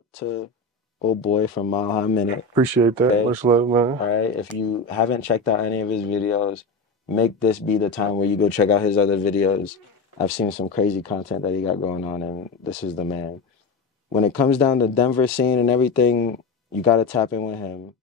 out to old boy from Mile High Minute. Appreciate that. Okay? Much love, man. All right. If you haven't checked out any of his videos, make this be the time where you go check out his other videos. I've seen some crazy content that he got going on, and this is the man. When it comes down to Denver scene and everything, you got to tap in with him.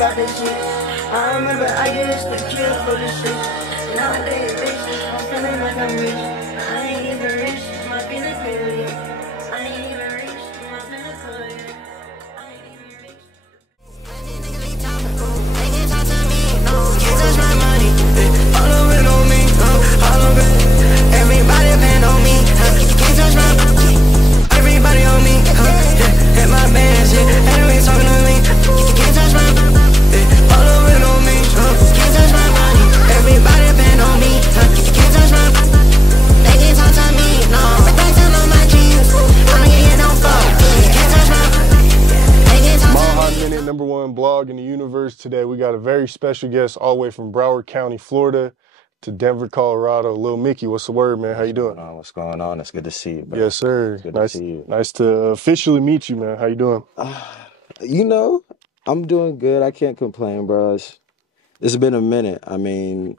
about this shit. I remember I used to kill for this shit. Nowadays, bitch, I'm feeling like I'm rich. I ain't even rich, my pinnacle yet. I ain't even rich, my pinnacle yet. I ain't even rich. They can't talk to me, no. Can't touch my money. All over on me, all over. Everybody depend on me. Can't touch my money. Everybody on me, hit my bands, everybody talking to me. Can't touch my money. All over on me, can't touch my money. Everybody depend on me. Can't touch my money. They can't talk to me, no. Back to all my dreams. I don't get no fuck. Can't touch my money. They can't talk to me. Hot Minute, #1 blog in the universe. Today we got a very special guest all the way from Broward County, Florida to Denver, Colorado. Lil Mickey, what's the word, man? How you doing? What's going on? It's good to see you, bro. Yes, sir. It's good to see you. Nice to officially meet you, man. How you doing? You know, I'm doing good. I can't complain, bro. It's been a minute. I mean,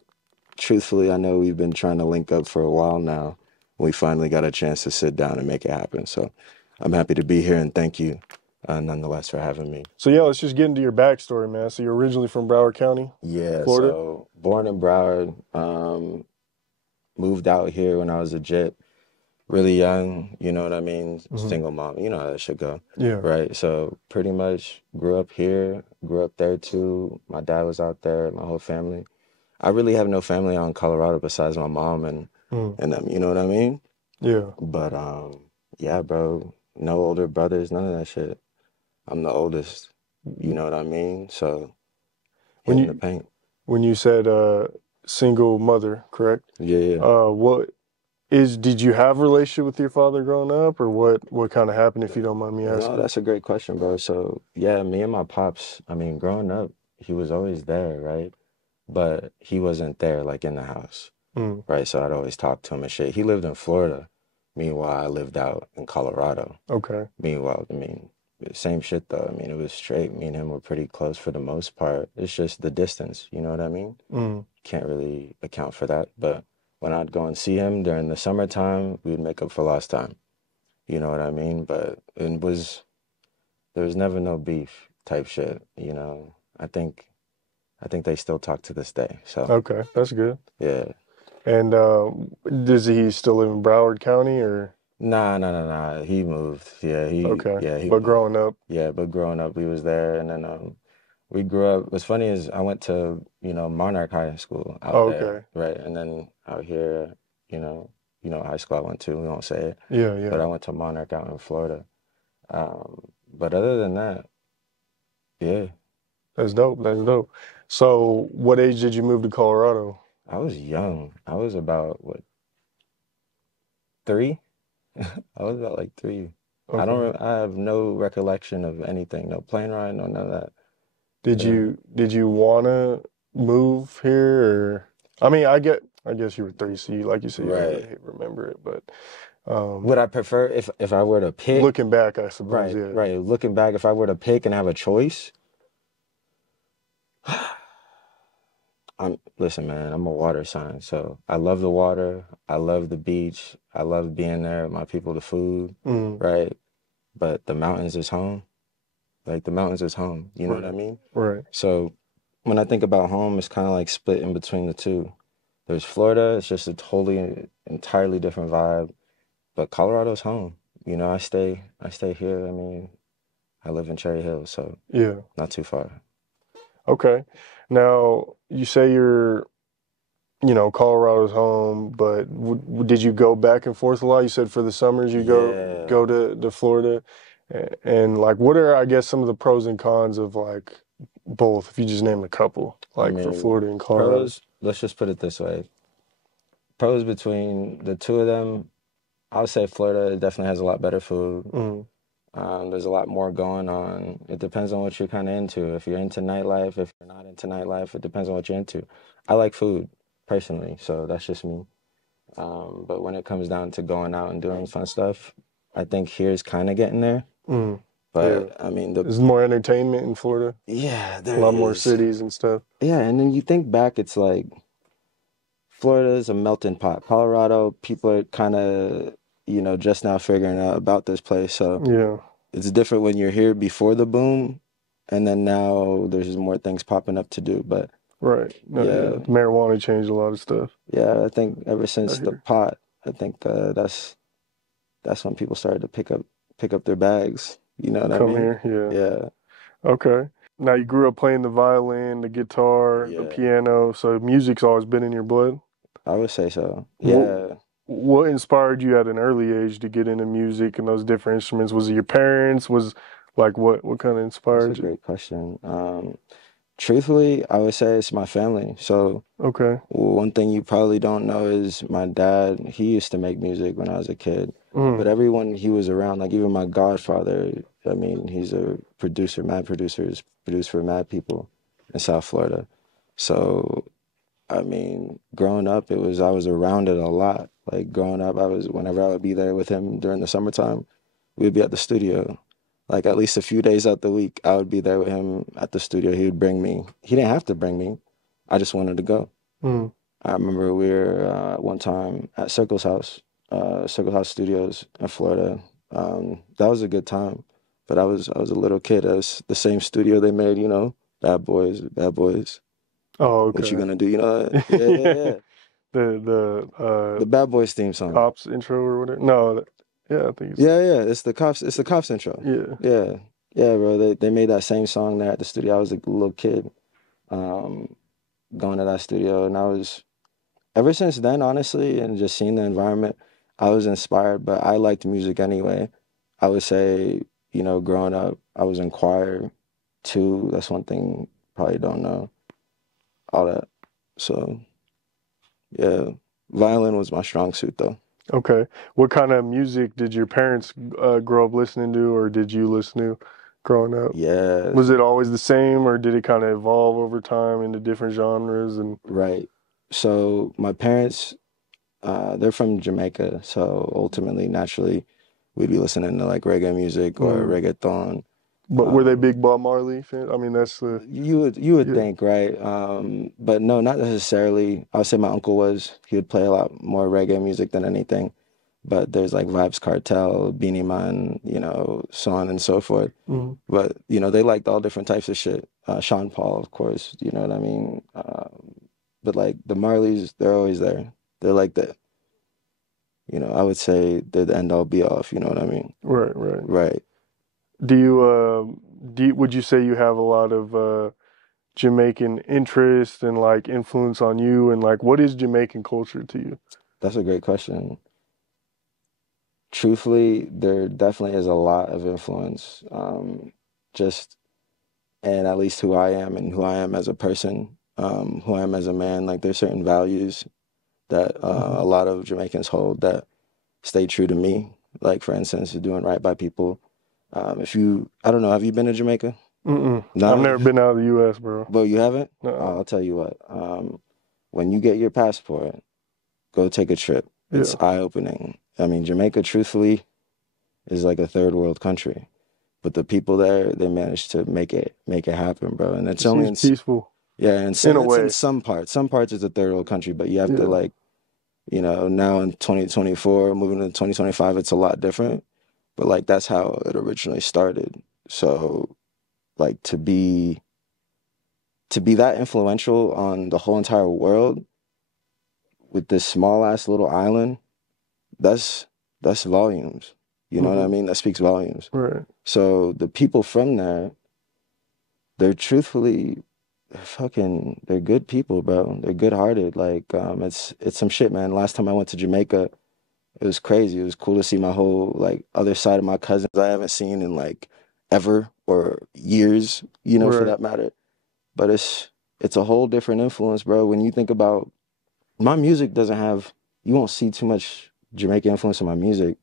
truthfully, I know we've been trying to link up for a while now. We finally got a chance to sit down and make it happen. So I'm happy to be here, and thank you nonetheless for having me. So yeah, let's just get into your backstory, man. So you're originally from Broward County? Yeah, Florida? So born in Broward, moved out here when I was a jit, really young, you know what I mean? Single mom, you know how that should go. Yeah. Right, so pretty much grew up here, grew up there too. My dad was out there, my whole family. I really have no family out in Colorado besides my mom and them, you know what I mean? Yeah. But yeah, bro, no older brothers, none of that shit. I'm the oldest, you know what I mean? So in the paint. When you said single mother, correct? Yeah. Did you have a relationship with your father growing up, or what kind of happened, if you don't mind me asking? No, that's a great question, bro. So yeah, me and my pops, I mean, growing up, he was always there, right? But he wasn't there like in the house, right? So I'd always talk to him and shit. He lived in Florida. Meanwhile, I lived out in Colorado. Okay. Meanwhile, I mean, same shit though. I mean, it was straight. Me and him were pretty close for the most part. It's just the distance, you know what I mean? Can't really account for that. But when I'd go and see him during the summertime, we'd make up for lost time. You know what I mean? But there was never no beef type shit, you know. I think they still talk to this day. So okay, that's good. Yeah. And does he still live in Broward County, or? Nah. He moved. Yeah, But growing up? Yeah, but growing up, we was there, and then we grew up. What's funny is I went to Monarch High School out there, right? And then out here, you know, high school I went to. We won't say it. Yeah. But I went to Monarch out in Florida. But other than that, yeah. That's dope. So what age did you move to Colorado? I was young. I was about, 3? I was about like 3. Okay. I have no recollection of anything. No plane ride, no none of that. Did you want to move here, or? I mean, I guess you were 3, so like you said, you don't really remember it, but would I prefer if I were to pick? Looking back, I suppose. Right. Looking back, if I were to pick and have a choice, listen, man, I'm a water sign, so I love the water. I love the beach. I love being there with my people, the food, right? But the mountains is home. Like, the mountains is home. You know what I mean? Right. So when I think about home, it's kind of like split in between the two. There's Florida. It's just a entirely different vibe. But Colorado's home. You know, I stay here. I mean, I live in Cherry Hill, so yeah, not too far. Okay. Now, you say Colorado's home, but did you go back and forth a lot? You said for the summers you go to Florida. And like, what are, I guess, some of the pros and cons of like both, if you just name a couple, like for Florida and Colorado? Pros, let's just put it this way. Pros between the two of them, I would say Florida definitely has a lot better food. There's a lot more going on. It depends on what you're kind of into. If you're into nightlife, if you're not into nightlife, it depends on what you're into. I like food, personally, so that's just me. But when it comes down to going out and doing fun stuff, I think here's kind of getting there. But I mean, there's more entertainment in Florida. Yeah, there is. A lot more cities and stuff. Yeah, and then you think back, it's like Florida is a melting pot. Colorado, people are kind of, just now figuring out about this place. So yeah, it's different when you're here before the boom, and then now there's more things popping up to do. But Right. No, yeah, marijuana changed a lot of stuff. yeah, I think ever I since the hear. pot, I think that's when people started to pick up their bags. You know what I Come mean? here, yeah. Yeah, Okay. Now you grew up playing the violin, the guitar, the yeah, piano, so music's always been in your blood. I would say so. What Yeah, what inspired you at an early age to get into music and those different instruments? Was it your parents? Was like what kind of that's a inspired you? great question. Truthfully, I would say it's my family. So Okay. one thing you probably don't know is my dad, he used to make music when I was a kid. But Mm. everyone he was around, like even my godfather, I mean, he's a producer, mad producers, produced for mad people in South Florida. So, I mean, growing up, I was around it a lot. Like growing up, whenever I would be there with him during the summertime, we'd be at the studio. Like at least a few days out the week, I would be there with him at the studio. He would bring me. He didn't have to bring me. I just wanted to go. Mm. I remember we were one time at Circle House Studios in Florida. That was a good time, but I was a little kid. It was the same studio they made, Bad Boys, Bad Boys. Oh, What you okay. gonna do? You know that? Yeah, yeah, yeah. The The Bad Boys theme song. cops intro or whatever. No, yeah, I think it's Yeah, yeah. It's the cops. It's the cops intro. yeah. Yeah, yeah, bro. They made that same song there at the studio. I was a little kid, um, going to that studio, and ever since then, honestly, and just seeing the environment, I was inspired, but I liked music anyway. I would say, growing up, I was in choir too. That's one thing you probably don't know, all that. So, yeah, violin was my strong suit though. Okay. What kind of music did your parents grow up listening to, or did you listen to growing up? Yeah, Was it always the same, or did it kind of evolve over time into different genres? And right. So my parents, they're from Jamaica, so ultimately, naturally, we'd be listening to like reggae music or mm. reggaeton. But were they Um, big Bob Marley fans? I mean, that's the you would yeah. think, right? But no, not necessarily. I would say my uncle was. He would play a lot more reggae music than anything. But there's like Vibes Cartel, Beanie Man, so on and so forth. Mm. But they liked all different types of shit. Sean Paul, of course. You know what I mean? But like the Marleys, they're always there. They're like I would say they're the end all be all. If you know what I mean? Right, right. Right. Would you say you have a lot of Jamaican interest and like influence on you, and like what is Jamaican culture to you? That's a great question. Truthfully, there definitely is a lot of influence. Just and at least who I am and who I am as a person, who I am as a man. Like there's certain values that Hmm. a lot of Jamaicans hold that stay true to me. Like for instance, doing right by people. I don't know, have you been to Jamaica? Mm-mm. I've No, never been out of the U.S., bro. but you haven't? No. I'll tell you what. When you get your passport, go take a trip. It's Yeah. eye-opening. I mean, Jamaica, truthfully, is like a third world country, but the people there, they managed to make it happen, bro. And it's It only seems peaceful yeah, and in a it's in way. some parts. Some parts is a third world country, but you have to Yeah. like, now in 2024, moving to 2025, it's a lot different. But like that's how it originally started. So like to be that influential on the whole entire world with this small ass little island, that's volumes. You know what I Hmm. mean? That speaks volumes. Right. So the people from there, they're truthfully they're good people, bro. They're good hearted. Like it's some shit, man. Last time I went to Jamaica, it was crazy. It was cool to see my whole like other side of my cousins I haven't seen in like ever or years, for Right. that matter. But it's a whole different influence, bro. When you think about my music doesn't have you won't see too much Jamaican influence in my music.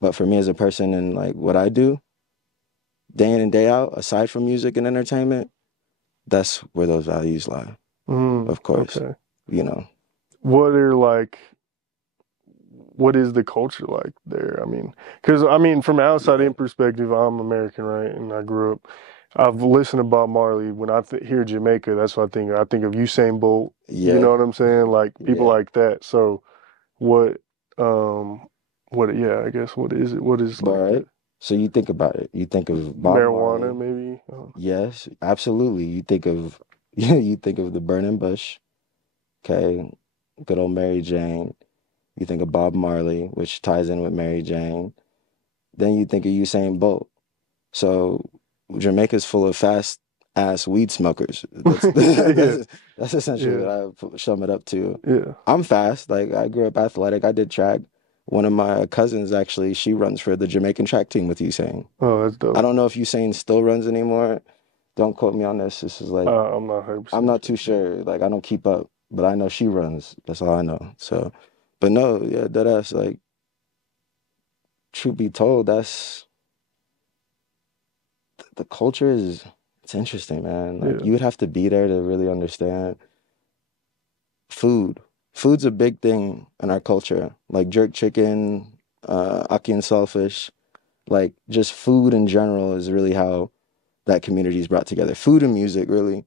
But for me as a person and like what I do, day in and day out, aside from music and entertainment, that's where those values lie, Mm. of course. Okay. You know. What are like? What is the culture like there? I mean, because I mean, from an outside Yeah. in perspective, I'm American, right? And I grew up. I've listened to Bob Marley. When I hear Jamaica, that's what I think. I think of Usain Bolt. You know Yeah. what I'm saying? Like people Yeah. like that. So, what? Um, what? Yeah, I guess. What is it? What is All like right. the? So you think about it. You think of Bob Marijuana, Marley. maybe. Yes, absolutely. You think of you think of the burning bush. Okay, good old Mary Jane. You think of Bob Marley, which ties in with Mary Jane. Then you think of Usain Bolt. So Jamaica's full of fast ass weed smokers. That's Yeah. that's essentially Yeah. what I sum it up to. Yeah. I'm fast. Like I grew up athletic. I did track. One of my cousins actually, she runs for the Jamaican track team with Usain. Oh, that's dope. I don't know if Usain still runs anymore. Don't quote me on this. This is like I'm not 100% I'm not too sure. Like I don't keep up, but I know she runs. That's all I know. So, but no, yeah, that's like truth be told, that's the culture is it's interesting, man. Like Yeah. you would have to be there to really understand food. Food's a big thing in our culture. Like jerk chicken, ackee and saltfish. Like just food in general is really how that community is brought together. Food and music, really.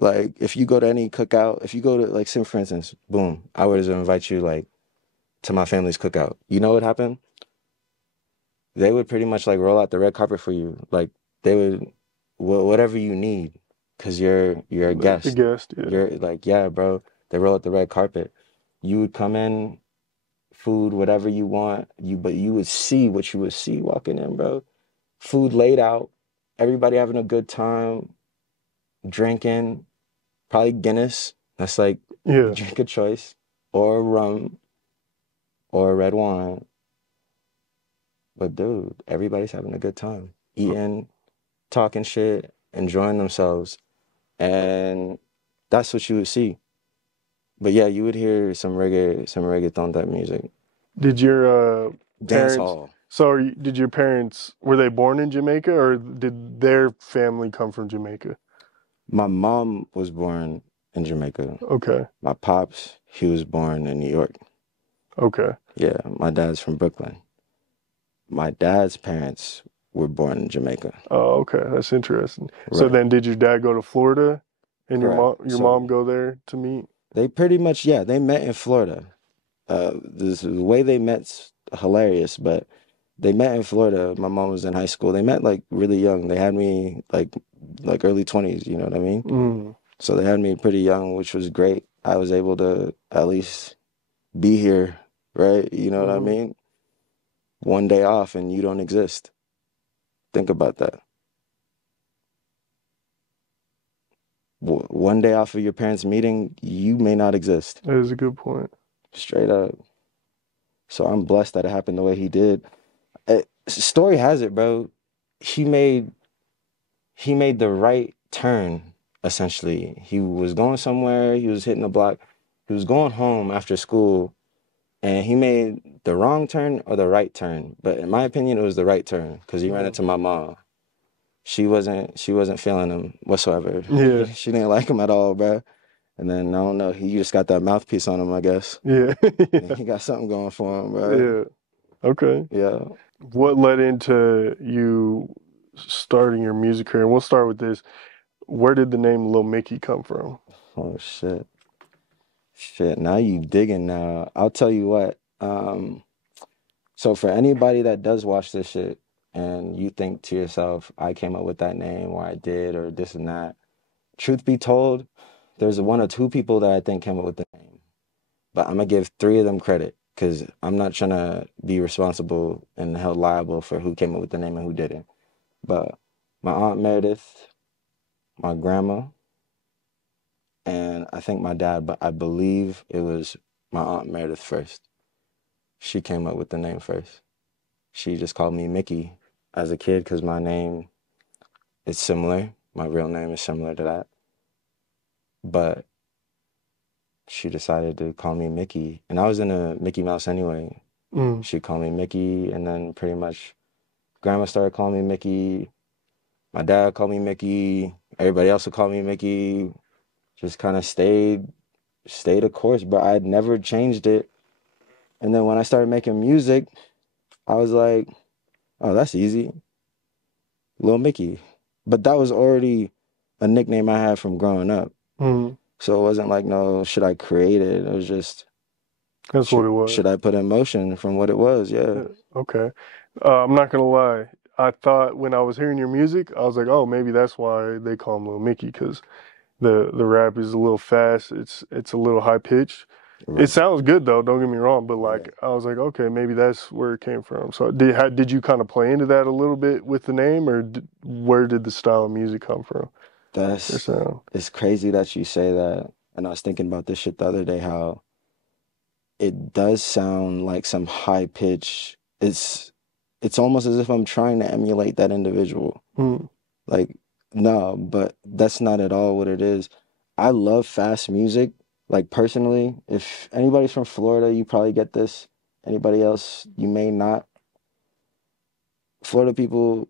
Like if you go to any cookout, if you go to like, say for instance, boom, I was to invite you like to my family's cookout. You know what happened? They would pretty much like roll out the red carpet for you. Like they would, whatever you need, cause you're a guest. A guest, yeah. You're like, yeah, bro. They roll out the red carpet. You would come in, food, whatever you want. But you would see what you would see walking in, bro. Food laid out, everybody having a good time, drinking, probably Guinness. That's like drink of choice, or rum, or red wine. But dude, everybody's having a good time, eating, talking shit, enjoying themselves, and that's what you would see. But yeah, you would hear some reggaeton type music. Did your Dance parents? hall. So did your parents? Were they born in Jamaica, or did their family come from Jamaica? My mom was born in Jamaica. Okay. My pops, he was born in New York. Okay. Yeah, my dad's from Brooklyn. My dad's parents were born in Jamaica. Oh, okay. That's interesting. Right. So then did your dad go to Florida and Correct. your mom go there to meet? They pretty much, yeah, they met in Florida. The way they met's hilarious, but they met in Florida. My mom was in high school. They met like really young. They had me like early 20s, you know what I mean? Mm. So they had me pretty young, which was great. I was able to at least be here, right? You know what I mean? One day off and you don't exist. Think about that. One day off of your parents' meeting, you may not exist. That is a good point. Straight up. So I'm blessed that it happened the way he did. Story has it, bro. He made the right turn, essentially. He was going somewhere. He was hitting the block. He was going home after school, and he made the wrong turn or the right turn. But in my opinion, it was the right turn because he ran into my mom. She wasn't feeling him whatsoever. Yeah. She didn't like him at all, bro. And then, I don't know, he just got that mouthpiece on him, I guess. Yeah. He got something going for him, bro. Yeah. Okay. Yeah. What led into you starting your music career? And we'll start with this. Where did the name Lil Mickey come from? Oh, shit. Shit, now you digging now. I'll tell you what. So for anybody that does watch this shit and you think to yourself, I came up with that name or I did or this and that, truth be told, there's one or two people that I think came up with the name. But I'm going to give three of them credit because I'm not trying to be responsible and held liable for who came up with the name and who didn't. But my Aunt Meredith, my grandma, and I think my dad, but I believe it was my Aunt Meredith first. She came up with the name first. She just called me Mickey as a kid because my name is similar. My real name is similar to that. But she decided to call me Mickey. And I was in a Mickey Mouse anyway. She called me Mickey, and then pretty much grandma started calling me Mickey. My dad called me Mickey. Everybody else would call me Mickey. Just kind of stayed a course, but I had never changed it. And then when I started making music, I was like, oh, that's easy. Lil Mickey. But that was already a nickname I had from growing up. So it wasn't like, no, should I create it? It was just... That's what it was. Should I put in motion from what it was? Yeah. Okay. I'm not gonna lie. I thought when I was hearing your music, I was like, oh, maybe that's why they call him Lil Mickey, because the rap is a little fast. It's a little high pitched. It Right. sounds good though. Don't get me wrong, but Yeah. like I was like, okay, maybe that's where it came from. So did you kind of play into that a little bit with the name, or where did the style of music come from? Your That's sound. it's crazy that you say that. And I was thinking about this shit the other day, how it does sound like some high pitch. It's almost as if I'm trying to emulate that individual. Mm. Like, no, but that's not at all what it is. I love fast music. Like, personally, if anybody's from Florida, you probably get this. Anybody else, you may not. Florida people,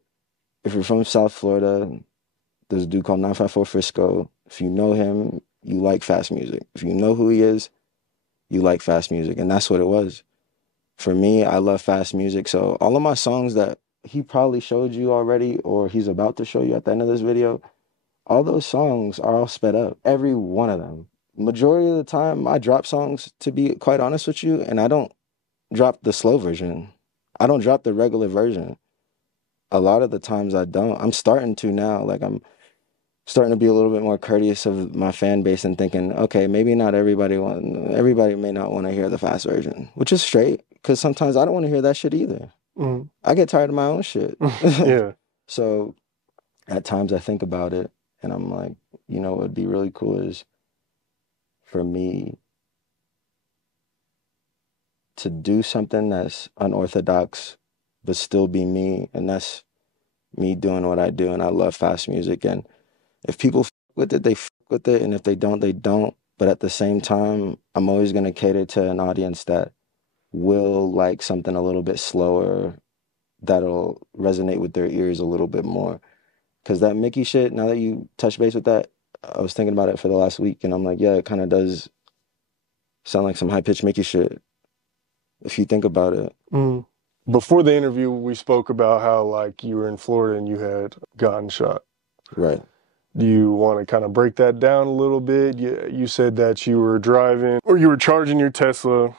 if you're from South Florida, there's a dude called 954 Frisco. If you know him, you like fast music. If you know who he is, you like fast music. And that's what it was. For me, I love fast music. So all of my songs that he probably showed you already, or he's about to show you at the end of this video, all those songs are all sped up. Every one of them. Majority of the time, I drop songs, to be quite honest with you, and I don't drop the slow version. I don't drop the regular version. A lot of the times I don't. I'm starting to now. Like, I'm starting to be a little bit more courteous of my fan base and thinking, okay, maybe not everybody may not want to hear the fast version, which is straight, because sometimes I don't want to hear that shit either. Mm. I get tired of my own shit. Yeah. So at times I think about it and I'm like, you know, what would be really cool is for me to do something that's unorthodox but still be me, and that's me doing what I do. And I love fast music, and if people f with it, they f with it, and if they don't, they don't. But at the same time, I'm always going to cater to an audience that will like something a little bit slower, that'll resonate with their ears a little bit more. Because that Mickey shit, now that you touch base with that, I was thinking about it for the last week, and I'm like, yeah, it kind of does sound like some high-pitched Mickey shit, if you think about it. Mm. Before the interview, we spoke about how like you were in Florida and you had gotten shot. Right. Do you want to kind of break that down a little bit? You said that you were driving or you were charging your Tesla,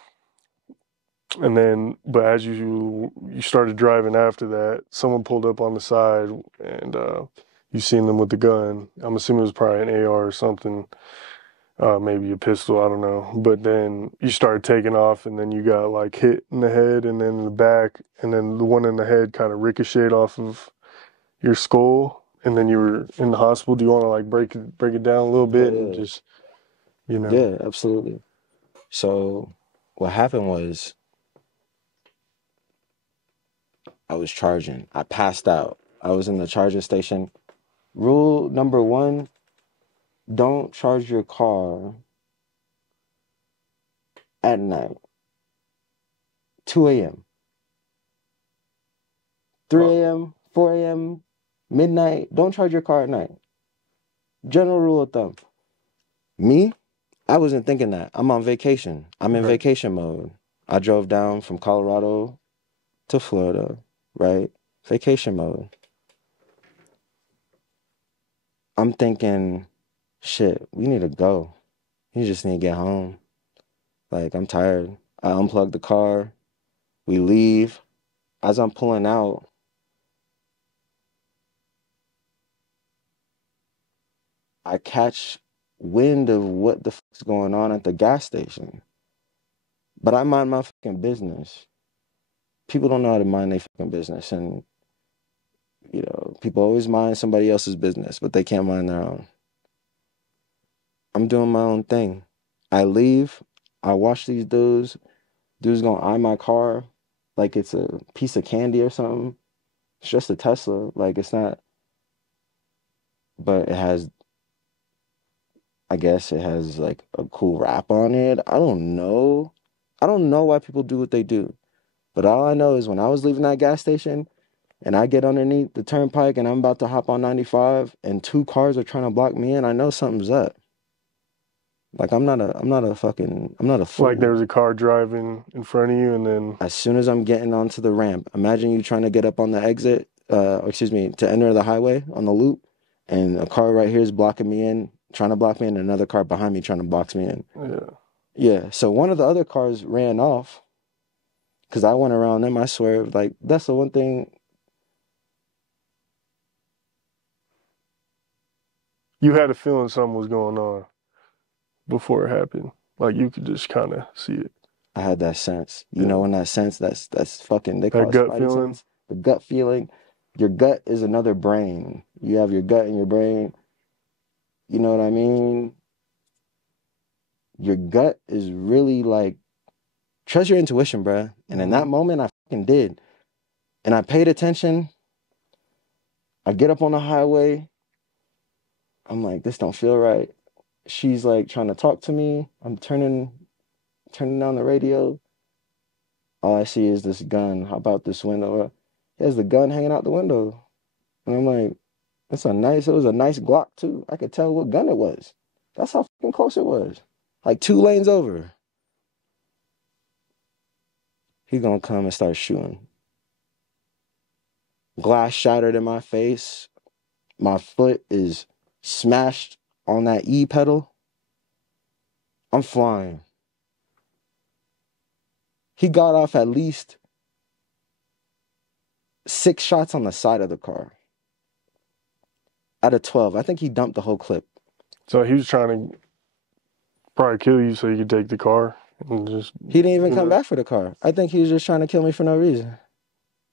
and then, but as you started driving after that, someone pulled up on the side and you seen them with the gun. I'm assuming it was probably an AR or something, maybe a pistol, I don't know. But then you started taking off, and then you got like hit in the head and then in the back, and then the one in the head kind of ricocheted off of your skull. And then you were in the hospital. Do you want to like break it down a little bit and just, you know? Yeah, absolutely. So what happened was I was charging. I passed out. I was in the charging station. Rule number 1, don't charge your car at night. 2 a.m., 3 a.m., 4 a.m., midnight. Don't charge your car at night. General rule of thumb. Me, I wasn't thinking that. I'm on vacation. I'm in vacation mode. I drove down from Colorado to Florida, right? Vacation mode. I'm thinking, shit, we need to go. You just need to get home. Like, I'm tired. I unplug the car. We leave. As I'm pulling out, I catch wind of what the fuck's going on at the gas station. But I mind my fucking business. People don't know how to mind their fucking business. And, you know, people always mind somebody else's business, but they can't mind their own. I'm doing my own thing. I leave. I watch these dudes. Dude's gonna eye my car like it's a piece of candy or something. It's just a Tesla. Like, it's not. But it has, I guess it has like a cool wrap on it. I don't know. I don't know why people do what they do. But all I know is when I was leaving that gas station and I get underneath the turnpike and I'm about to hop on 95 and 2 cars are trying to block me in, I know something's up. Like, I'm not a fool. Like there's a car driving in front of you, and then as soon as I'm getting onto the ramp, imagine you trying to get up on the exit, to enter the highway on the loop, and a car right here is blocking me in, trying to block me in, and another car behind me trying to box me in. yeah. Yeah, so one of the other cars ran off Because I went around them, I swear, like, that's the one thing. You had a feeling something was going on before it happened. Like, you could just kind of see it. I had that sense. You know, in that sense, that's fucking, they call That it gut spidey feeling? sense. The gut feeling. Your gut is another brain. You have your gut and your brain. You know what I mean? Your gut is really like, trust your intuition, bruh. And in that moment, I fucking did. And I paid attention. I get up on the highway. I'm like, this don't feel right. She's like trying to talk to me. I'm turning down the radio. All I see is this gun. How about this window? He has the gun hanging out the window. And I'm like, it was a nice Glock too. I could tell what gun it was. That's how fucking close it was. Like 2 lanes over. He gonna come and start shooting. Glass shattered in my face. My foot is smashed on that E pedal. I'm flying. He got off at least 6 shots on the side of the car. Out of 12. I think he dumped the whole clip. So he was trying to probably kill you so you could take the car and just... He didn't even come back for the car. I think he was just trying to kill me for no reason.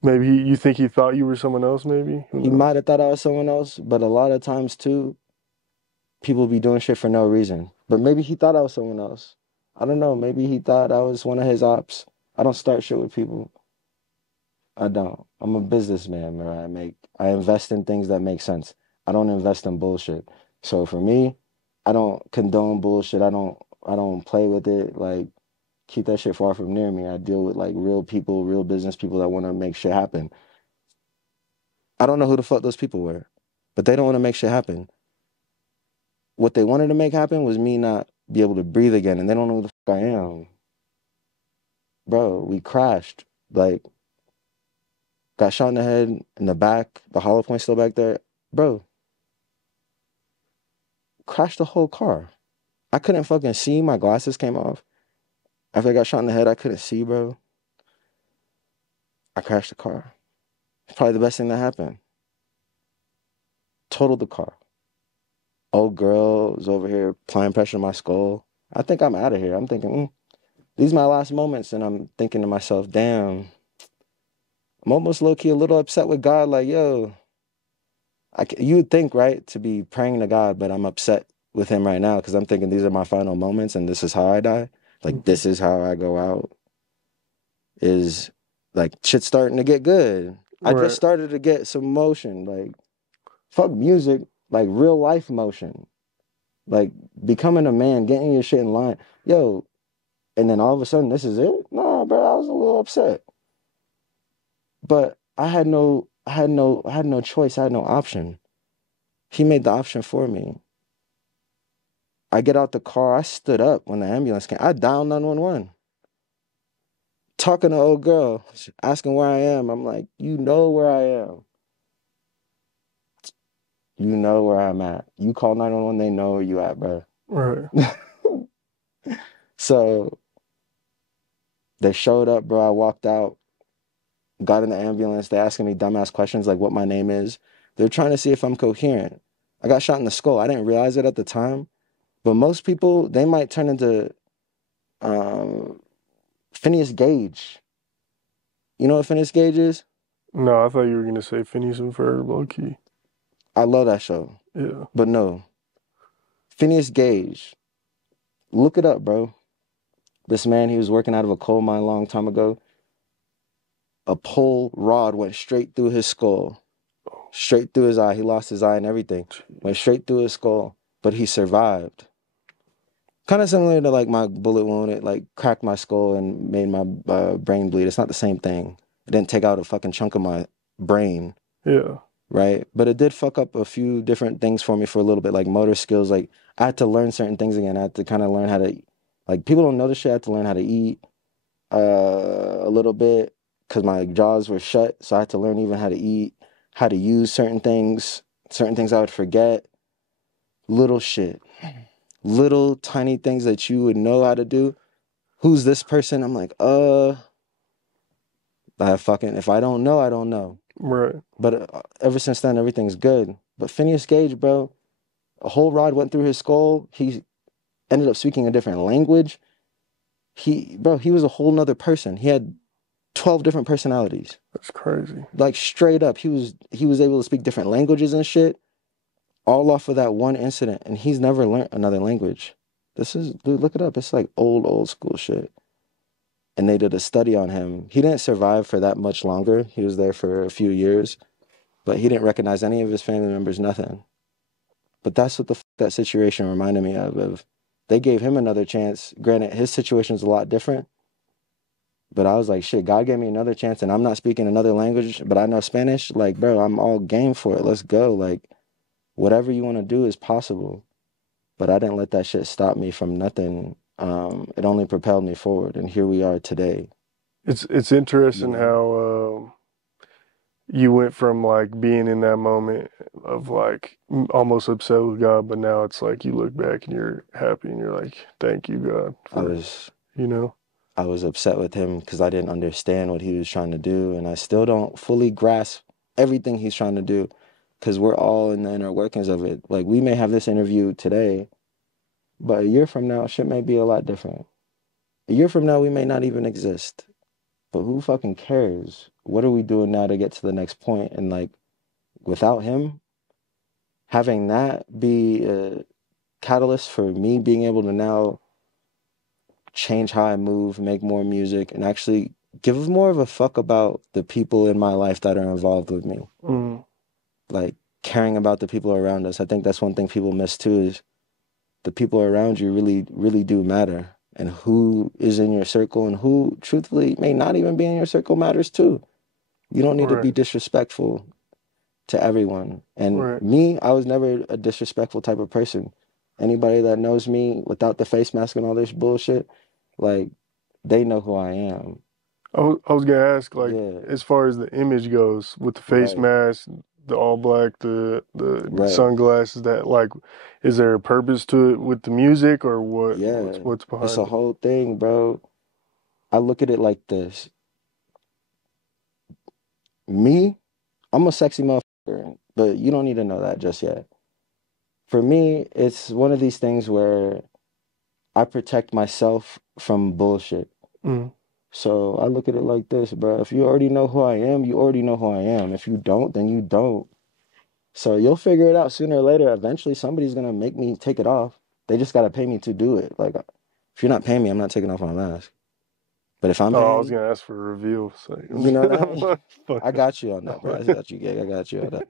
Maybe you think he thought you were someone else, maybe? He might have thought I was someone else, but a lot of times too, people be doing shit for no reason. But maybe he thought I was someone else. I don't know. Maybe he thought I was one of his ops. I don't start shit with people. I don't. I'm a businessman, man. I invest in things that make sense. I don't invest in bullshit. So for me, I don't condone bullshit. I don't play with it. Like, keep that shit far from near me. I deal with like real people, real business people that want to make shit happen. I don't know who the fuck those people were, but they don't want to make shit happen. What they wanted to make happen was me not be able to breathe again, and they don't know who the fuck I am. Bro, we crashed. Like, got shot in the head, in the back, the hollow point still back there. Bro, crashed the whole car. I couldn't fucking see. My glasses came off. After I got shot in the head, I couldn't see, bro. I crashed the car. It's probably the best thing that happened. Totaled the car. Old girl is over here applying pressure to my skull. I think I'm out of here. I'm thinking, these are my last moments. And I'm thinking to myself, damn. I'm almost low-key a little upset with God. Like, yo, you would think, right, to be praying to God, but I'm upset with him right now because I'm thinking these are my final moments and this is how I die. Like, this is how I go out. Is, like, shit's starting to get good. I just started to get some motion. Like, fuck music. Like, real life motion. Like, becoming a man, getting your shit in line. Yo, and then all of a sudden, this is it? Nah, bro, I was a little upset. But I had no choice. I had no option. He made the option for me. I get out the car. I stood up when the ambulance came. I dialed 911. Talking to old girl, asking where I am. I'm like, you know where I am. You know where I'm at. You call 911, they know where you at, bro. Right. So they showed up, bro. I walked out, got in the ambulance. They're asking me dumbass questions like what my name is. They're trying to see if I'm coherent. I got shot in the skull. I didn't realize it at the time. But most people, they might turn into Phineas Gage. You know what Phineas Gage is? No, I thought you were going to say Phineas and Ferb, low-key. I love that show. Yeah. But no. Phineas Gage. Look it up, bro. This man, he was working out of a coal mine a long time ago. A pole rod went straight through his skull. Straight through his eye. He lost his eye and everything. Went straight through his skull. But he survived. Kind of similar to like my bullet wound. It like cracked my skull and made my brain bleed. It's not the same thing. It didn't take out a fucking chunk of my brain. Yeah. Right? But it did fuck up a few different things for me for a little bit. Like motor skills. Like I had to learn certain things again. I had to kind of learn how to... Like people don't know this shit. I had to learn how to eat a little bit. Because my jaws were shut. So I had to learn even how to eat. How to use certain things. Certain things I would forget. Little shit. Little tiny things that you would know how to do. Who's this person? I'm like, If I don't know, I don't know. Right. But ever since then, everything's good. But Phineas Gage, bro, a whole rod went through his skull. He ended up speaking a different language. He was a whole nother person. He had 12 different personalities. That's crazy. Like straight up, he was able to speak different languages and shit, all off of that one incident. And he's never learned another language. Dude, look it up. It's like old school shit. And they did a study on him. He didn't survive for that much longer. He was there for a few years, but he didn't recognize any of his family members, nothing. But that's what that situation reminded me of. They gave him another chance. Granted, his situation is a lot different. But I was like, shit, God gave me another chance and I'm not speaking another language, but I know Spanish. Like, bro, I'm all game for it. Let's go. Like, whatever you want to do is possible. But I didn't let that shit stop me from nothing. It only propelled me forward. And here we are today. It's interesting how you went from like being in that moment of like almost upset with God, but now it's like you look back and you're happy and you're like, thank you, God. I was upset with him because I didn't understand what he was trying to do. And I still don't fully grasp everything he's trying to do because we're all in the inner workings of it. Like, we may have this interview today, but a year from now, shit may be a lot different. A year from now, we may not even exist. But who fucking cares? What are we doing now to get to the next point? And like, without him, having that be a catalyst for me being able to now change how I move, make more music, and actually give more of a fuck about the people in my life that are involved with me. Like, caring about the people around us. I think that's one thing people miss too, is the people around you really, really do matter. And who is in your circle and who, truthfully, may not even be in your circle matters too. You don't need to be disrespectful to everyone. And me, I was never a disrespectful type of person. Anybody that knows me without the face mask and all this bullshit, like, they know who I am. I was going to ask, like, as far as the image goes, with the face mask, the all black, the sunglasses, that, like, is there a purpose to it with the music or what? What's behind it? It's a whole thing, bro. I look at it like this. Me, I'm a sexy motherfucker, but you don't need to know that just yet. For me, it's one of these things where I protect myself from bullshit. So I look at it like this, bro. If you already know who I am, you already know who I am. If you don't, then you don't. So you'll figure it out sooner or later. Eventually, somebody's going to make me take it off. They just got to pay me to do it. Like, if you're not paying me, I'm not taking off my mask. But if I'm paying, I was going to ask for a reveal. So. You know what I mean? I got you on that, bro. I got you, Gig. I got you on that.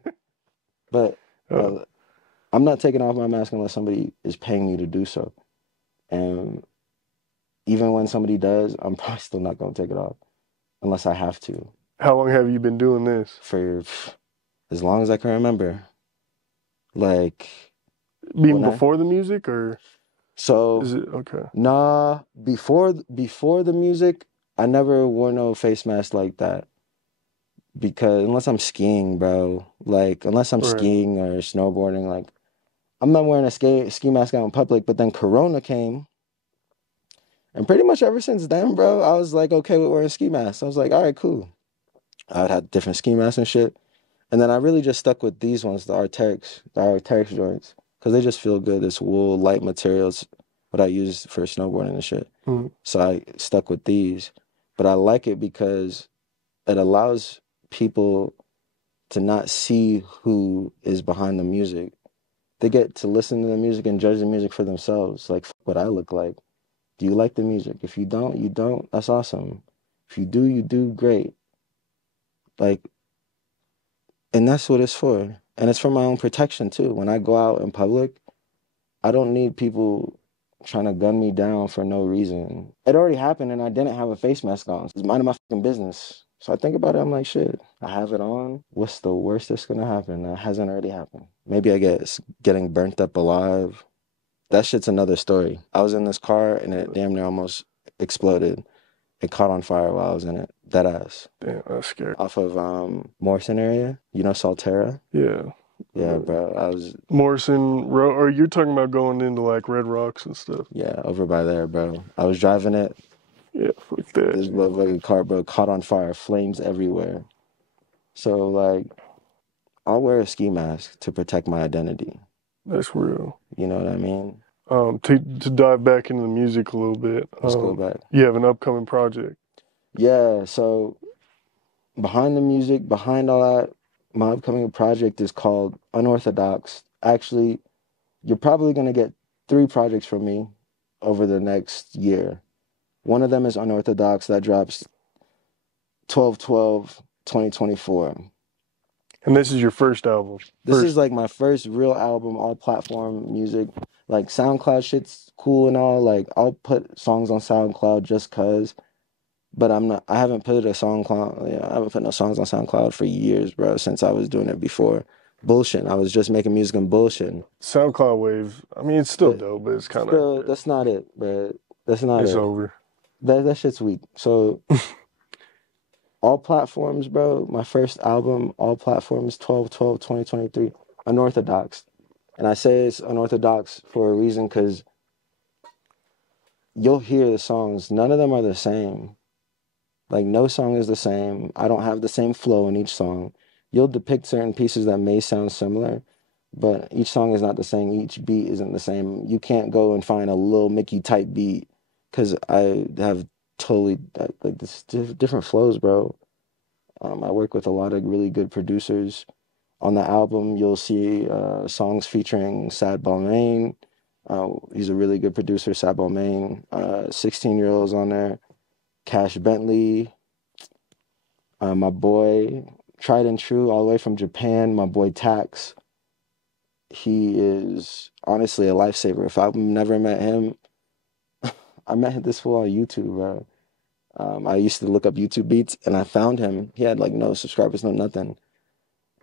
But I'm not taking off my mask unless somebody is paying me to do so. And even when somebody does, I'm probably still not going to take it off unless I have to. How long have you been doing this? For as long as I can remember. Like, even before the music, or so is it okay? Nah, before the music, I never wore no face mask like that. Because unless I'm skiing, bro, like, unless I'm skiing or snowboarding, like, I'm not wearing a ski mask out in public. But then Corona came, and pretty much ever since then, bro, I was like, okay with wearing ski masks. I was like, all right, cool. I would have different ski masks and shit. And then I really just stuck with these ones, the Arc'teryx joints, because they just feel good. This wool, light materials, what I use for snowboarding and shit. So I stuck with these. But I like it because it allows people to not see who is behind the music. They get to listen to the music and judge the music for themselves. Like, what I look like. Do you like the music? If you don't, you don't. That's awesome. If you do, you do great. Like, and that's what it's for. And it's for my own protection, too. When I go out in public, I don't need people trying to gun me down for no reason. It already happened, and I didn't have a face mask on. It's minding my fucking business. So I think about it, I'm like, shit, I have it on. What's the worst that's going to happen? That hasn't already happened. Maybe I get getting burnt up alive. That shit's another story. I was in this car, and it damn near almost exploded. It caught on fire while I was in it. Dead ass. Damn, that's scary. Off of Morrison area. You know Salterra? Yeah. Yeah, bro. I was... Morrison Road, or you're talking about going into like Red Rocks and stuff? Yeah, over by there, bro. I was driving it. Yeah, fuck that. This motherfucking car, bro, caught on fire, flames everywhere. So, like, I'll wear a ski mask to protect my identity. That's real. You know what I mean? To dive back into the music a little bit. Let's go back. You have an upcoming project. Yeah, so behind the music, behind all that, my upcoming project is called Unorthodox. Actually, you're probably going to get 3 projects from me over the next year. One of them is Unorthodox, that drops 12/12/2024. And this is your first album? This is like my first real album, all platform music. Like SoundCloud shit's cool and all. Like I'll put songs on SoundCloud just cause. But I haven't put a SoundCloud, I haven't put no songs on SoundCloud for years, bro, since I was doing it before. Bullshit. I was just making music and bullshit. SoundCloud Wave, I mean, it's still dope, but it's kind of... That's not it, bro. That's not it. It's over. That shit's weak. So, all platforms, bro. My first album, all platforms, 12/12/2023. Unorthodox. And I say it's unorthodox for a reason because you'll hear the songs. None of them are the same. Like, no song is the same. I don't have the same flow in each song. You'll depict certain pieces that may sound similar, but each song is not the same. Each beat isn't the same. You can't go and find a Lil Mickey type beat because I have totally, like, this different flows, bro. I work with a lot of really good producers. On the album, you'll see songs featuring Sad Balmain. He's a really good producer, Sad Balmain. 16-year-olds on there. Cash Bentley, my boy, tried and true, all the way from Japan, my boy Tax. He is honestly a lifesaver. If I've never met him, I met this fool on YouTube, bro. I used to look up YouTube beats, and I found him. He had like no subscribers, no nothing.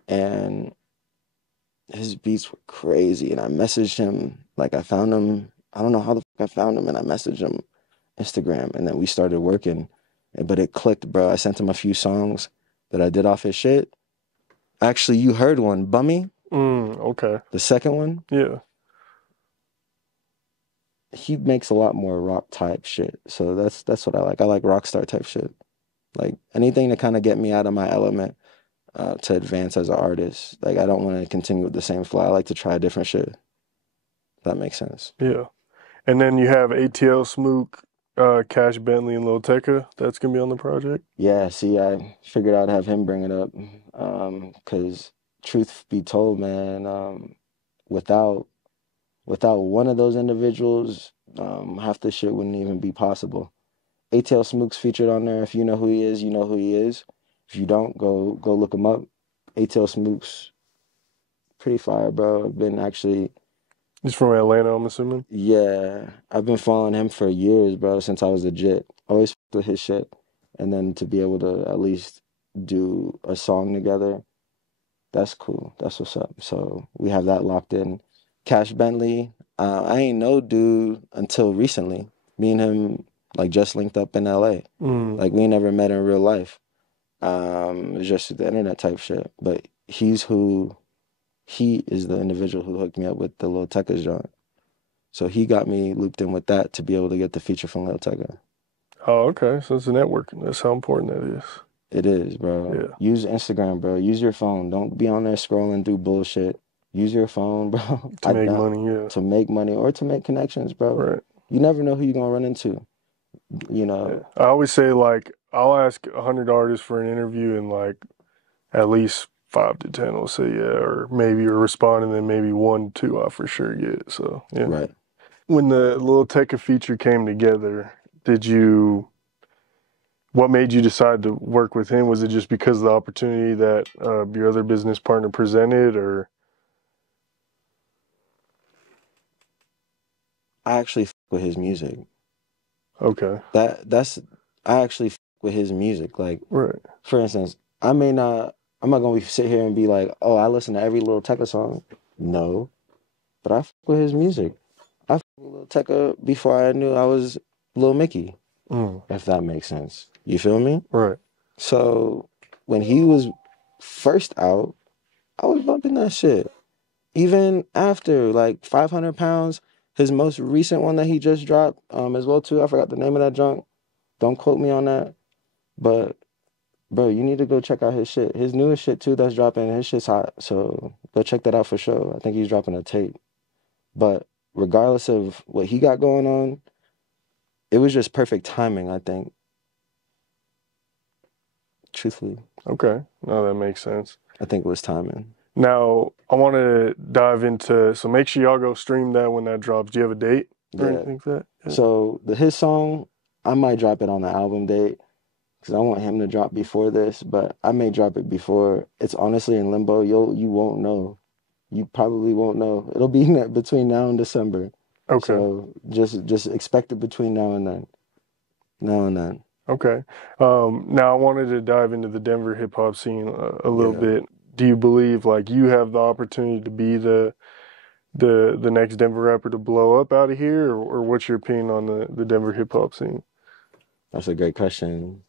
And his beats were crazy, and I messaged him. Like, I found him. I don't know how the fuck I found him, and I messaged him Instagram, and then we started working, but it clicked, bro. I sent him a few songs that I did off his shit. Actually, you heard one, Bummy. Okay. The second one. Yeah. He makes a lot more rock type shit, so that's what I like. I like rock star type shit, like anything to kind of get me out of my element, to advance as an artist. Like, I don't want to continue with the same flow. I like to try different shit. If that makes sense. Yeah. And then you have ATL Smook, Cash Bentley, and Lil Tecca. That's going to be on the project? Yeah, see, I figured I'd have him bring it up. Because truth be told, man, without one of those individuals, half the shit wouldn't even be possible. ATL Smook's featured on there. If you know who he is, you know who he is. If you don't, go look him up. ATL Smook's pretty fire, bro. I've been actually... He's from Atlanta, I'm assuming? Yeah. I've been following him for years, bro, since I was a jit. Always f***ed with his shit. And then to be able to at least do a song together, that's cool. That's what's up. So we have that locked in. Cash Bentley, I ain't know dude until recently. Me and him, like, just linked up in LA. Like, we never met in real life. It's just the internet type shit. But he is the individual who hooked me up with the Lil Tecca's joint. So he got me looped in with that to be able to get the feature from Lil Tecca. Oh, okay. So it's a networking. That's how important that is. It is, bro. Yeah. Use Instagram, bro. Use your phone. Don't be on there scrolling through bullshit. Use your phone, bro. To make money, yeah. To make money or to make connections, bro. Right. You never know who you're going to run into, you know. Yeah. I always say, like, I'll ask 100 artists for an interview and, like, at least 5 to 10 will say yeah, or maybe you'll respond, and then maybe 1, 2 I for sure get. So, yeah. Right. When the Lil Tecca feature came together, what made you decide to work with him? Was it just because of the opportunity that your other business partner presented, or? I actually f with his music. Okay. I actually f with his music. Like, right. For instance, I'm not going to sit here and be like, oh, I listen to every Lil Tecca song. No. But I f with his music. I f with Lil Tecca before I knew I was Lil Mickey. If that makes sense. You feel me? Right. So when he was first out, I was bumping that shit. Even after, like, 500 pounds, his most recent one that he just dropped as well, too. I forgot the name of that junk. Don't quote me on that. But bro, you need to go check out his shit. His newest shit too that's dropping. His shit's hot. So go check that out for sure. I think he's dropping a tape. But regardless of what he got going on, it was just perfect timing, I think. Truthfully. Okay. No, that makes sense. I think it was timing. Now, I want to dive into, so make sure y'all go stream that when that drops. Do you have a date or anything like that? Yeah. So his song, I might drop it on the album date because I want him to drop before this, but I may drop it before. It's honestly in limbo. You won't know. You probably won't know. It'll be between now and December. Okay. So just expect it between now and then. Now and then. Okay. Now I wanted to dive into the Denver hip hop scene a little bit. Do you believe like you have the opportunity to be the next Denver rapper to blow up out of here, or what's your opinion on the Denver hip hop scene? That's a great question.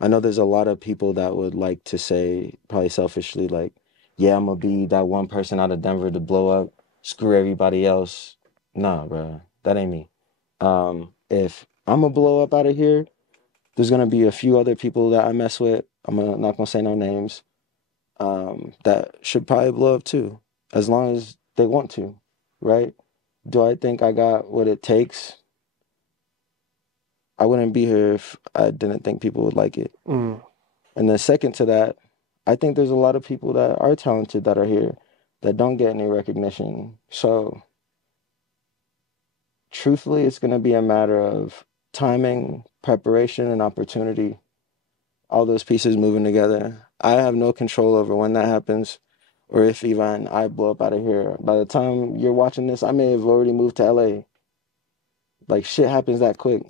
I know there's a lot of people that would like to say, probably selfishly, like, yeah, I'm gonna be that one person out of Denver to blow up, screw everybody else. Nah, bro, that ain't me. If I'm gonna blow up out of here, there's gonna be a few other people that I mess with. Not gonna say no names. That should probably blow up too, as long as they want to, right? Do I think I got what it takes? I wouldn't be here if I didn't think people would like it. And then second to that, I think there's a lot of people that are talented that are here that don't get any recognition. So truthfully, it's going to be a matter of timing, preparation, and opportunity. All those pieces moving together. I have no control over when that happens or if even I blow up out of here. By the time you're watching this, I may have already moved to LA. Like, shit happens that quick.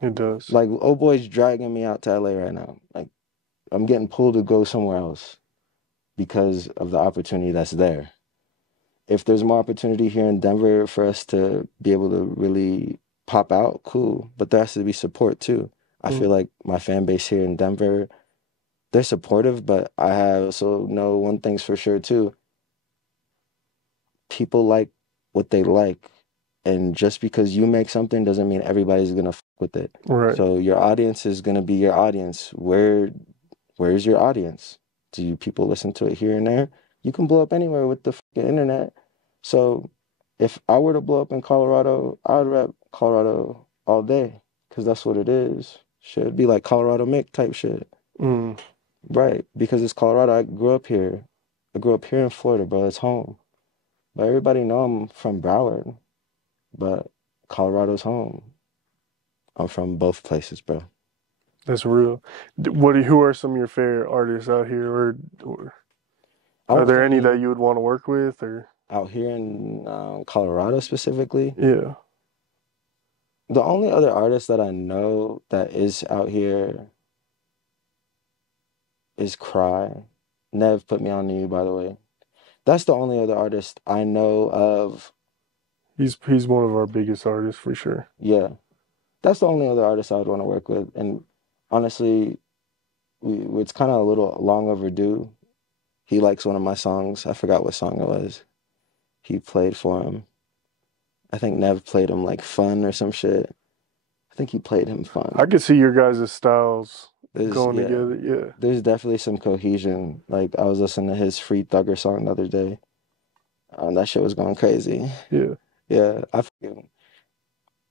It does. Like, old boy's dragging me out to LA right now. Like, I'm getting pulled to go somewhere else because of the opportunity that's there. If there's more opportunity here in Denver for us to be able to really pop out, cool. But there has to be support too. I feel like my fan base here in Denver, they're supportive, but I also know one thing's for sure too. People like what they like. And just because you make something doesn't mean everybody's going to fuck with it. Right. So your audience is going to be your audience. Where's your audience? Do people listen to it here and there? You can blow up anywhere with the fucking internet. So if I were to blow up in Colorado, I would rap Colorado all day because that's what it is. Should be like Colorado Mick type shit. Right. Because it's Colorado. I grew up here. I grew up here in Florida, bro. It's home. But everybody know I'm from Broward. But Colorado's home. I'm from both places, bro. That's real. Who are some of your favorite artists out here, or are there any that you would want to work with, or out here in Colorado specifically? Yeah. The only other artist that I know that is out here is CRY. Nev put me on to you, by the way. That's the only other artist I know of. He's one of our biggest artists for sure. Yeah. That's the only other artist I would want to work with. And honestly, it's kind of a little long overdue. He likes one of my songs. I forgot what song it was. He played for him. I think Nev played him like Fun or some shit. I think he played him Fun. I could see your guys' styles going together. Yeah. There's definitely some cohesion. Like, I was listening to his Free Thugger song the other day. That shit was going crazy. Yeah. Yeah.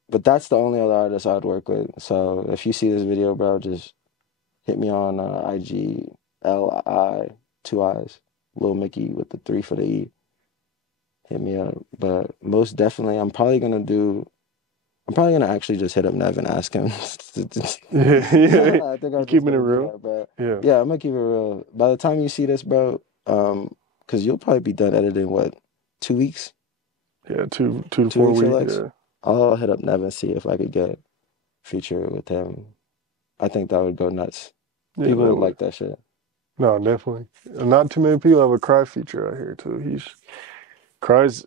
But that's the only other artist I'd work with. So if you see this video, bro, just hit me on IG, LI, 2 eyes, Lil Mickey with the 3 for the E. Hit me up. But most definitely, I'm probably gonna actually just hit up Nev and ask him. Yeah. I think I'm keeping it real. But yeah, I'm gonna keep it real. By the time you see this, bro, because you'll probably be done editing, what, 2 weeks? Yeah, 2 to 4 weeks. Yeah. I'll hit up Nev and see if I could get a feature with him. I think that would go nuts. People would like that shit. No, definitely. Not too many people have a CRY feature out here too. CRY's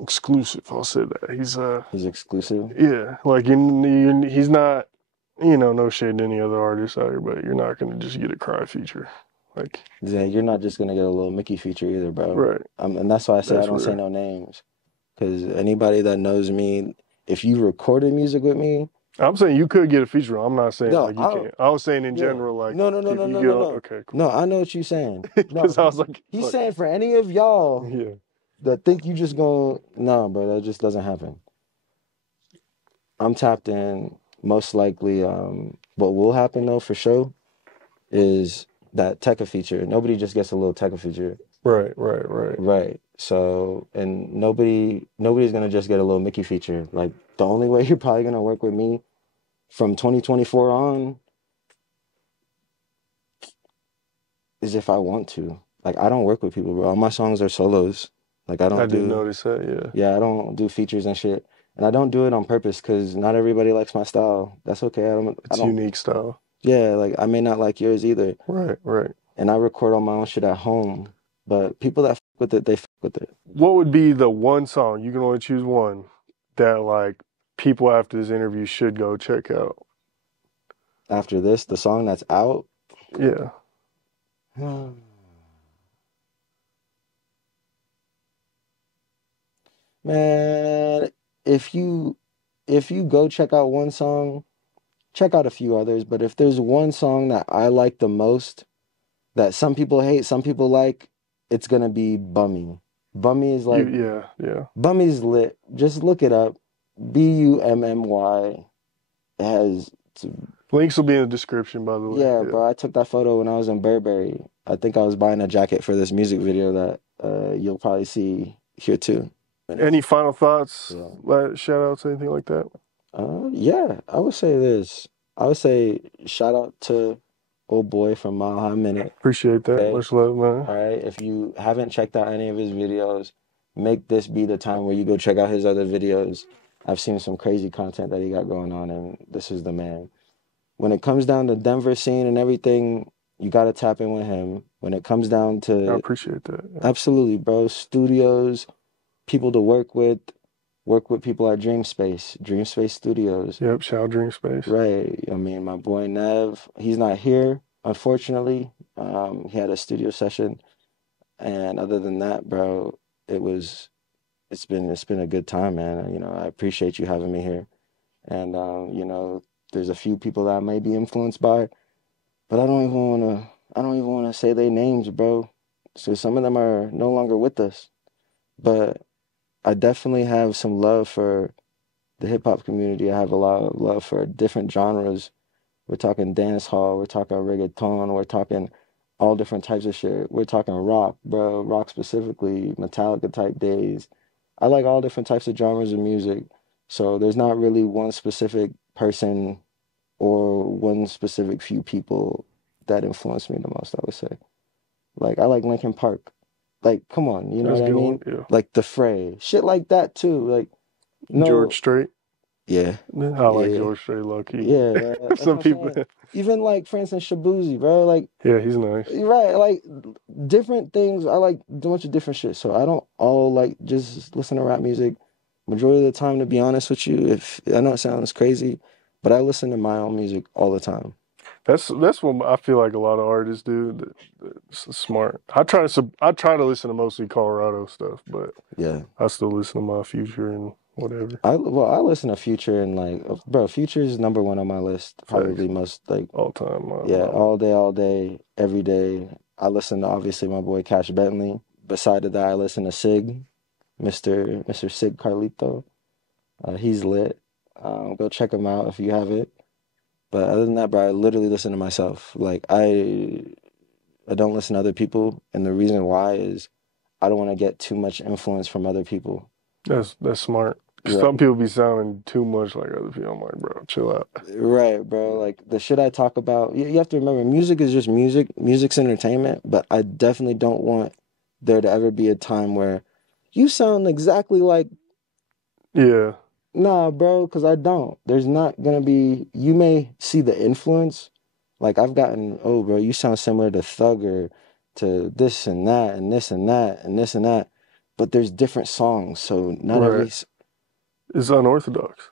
exclusive. I'll say that he's exclusive. Yeah, like he's not. No shade to any other artist out here, but you're not gonna just get a CRY feature. Like, yeah, you're not just gonna get a Lil Mickey feature either, bro. Right. And that's why I say I don't say no names, because anybody that knows me, if you recorded music with me, I'm saying you could get a feature on. I'm not saying No, like you can't. I was saying in yeah. general, like No, no, no, if no, you no, get no, on, no. okay, cool. No, I know what you're saying. No, Because I was like, he's saying for any of y'all yeah, that think you just gonna, no, bro, that just doesn't happen. I'm tapped in. Most likely, what will happen though for sure is that Tekka feature. Nobody just gets a little Tekka feature. right. Right. So, and nobody's gonna just get a little Mickey feature. Like the only way you're probably gonna work with me from 2024 on is if I want to. Like I don't work with people, bro. All my songs are solos. Like I I don't did do, notice that, yeah. yeah, I don't do features and shit. And I don't do it on purpose because not everybody likes my style. That's okay. I It's don't, unique style. yeah, like I may not like yours either. Right. And I record all my own shit at home. But people that fuck with it, they fuck with it. What would be the one song, you can only choose one, that like people after this interview should go check out? After this, the song that's out, Yeah. man, if you go check out one song, check out a few others, but if there's one song that I like the most that some people hate, some people like, it's gonna be Bummy. Bummy is like, Yeah. Bummy's lit. Just look it up. BUMMY. It has, Links will be in the description, by the way. yeah, bro. I took that photo when I was in Burberry. I think I was buying a jacket for this music video that you'll probably see here too. Any final thoughts? Yeah. Shout outs, anything like that? Yeah, I would say this. I would say shout out to old boy from Mile High Minute. Appreciate that. Okay. Much love, man. All right. If you haven't checked out any of his videos, make this be the time where you go check out his other videos. I've seen some crazy content that he got going on, and this is the man. When it comes down to Denver scene and everything, you got to tap in with him. When it comes down to... I appreciate that. Yeah. Absolutely, bro. Studios, people to work with people at Dream Space Studios. Yep, shout out Dream Space. Right. I mean, my boy Nev, he's not here, unfortunately. He had a studio session. And other than that, bro, it's been a good time, man. You know, I appreciate you having me here. And, you know, there's a few people that I may be influenced by, but I don't even want to say their names, bro. So some of them are no longer with us. But I definitely have some love for the hip hop community. I have a lot of love for different genres. We're talking dance hall, we're talking reggaeton, we're talking all different types of shit. We're talking rock, bro, rock specifically, Metallica type days. I like all different types of genres of music. So there's not really one specific person or one specific few people that influence me the most, I would say. Like, I like Linkin Park. Like, come on, you know what I mean? Yeah. Like The Fray. Shit like that, too. Like, no. George Strait. Yeah. I like George Strait, low-key. Yeah. Some people... Even, like, for instance, Shabuzi, bro. Like... Yeah, he's nice. Right, like, different things. I like a bunch of different shit. So I don't all, like, just listen to rap music. Majority of the time, to be honest with you, I know it sounds crazy, but I listen to my own music all the time. That's what I feel like a lot of artists do. That's smart. I try to listen to mostly Colorado stuff, but yeah, I still listen to my Future and whatever. I listen to Future and like, bro, Future is number one on my list. Probably most like all time. All day, every day. I listen to obviously my boy Cash Bentley. Beside of that, I listen to Sig, Mr. Sig Carlito. He's lit. Go check him out if you haven't. But other than that, bro, I literally listen to myself. Like, I don't listen to other people, and the reason why is I don't want to get too much influence from other people. That's smart. Right. Some people be sounding too much like other people. I'm like, bro, chill out. Right, bro. Like, the shit I talk about, you have to remember, music is just music. Music's entertainment, but I definitely don't want there to ever be a time where you sound exactly like... Yeah. Nah, bro, because I don't. There's not going to be... You may see the influence. Like, I've gotten, oh, bro, you sound similar to Thugger, to this and that, and this and that, and this and that. But there's different songs, so not every... It's unorthodox.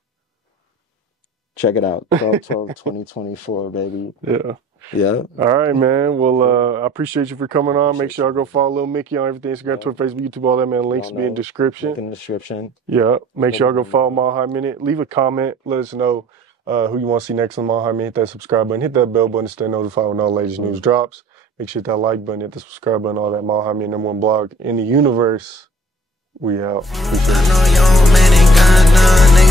Check it out. 12/12/2024, baby. Yeah. Yeah. All right, man. Well, I appreciate you for coming on. Make sure y'all go follow Lil Mickey on everything. Instagram, Twitter, Facebook, YouTube, all that, man. Links be in description. Link in the description. Yeah. Make sure y'all go follow Mile High Minute. Leave a comment. Let us know who you want to see next on Mile Hit that subscribe button, hit that bell button to stay notified when all the latest news drops. Make sure to hit that like button, hit the subscribe button, all that. Mile High #1 blog in the universe. We out. I know your man ain't got none.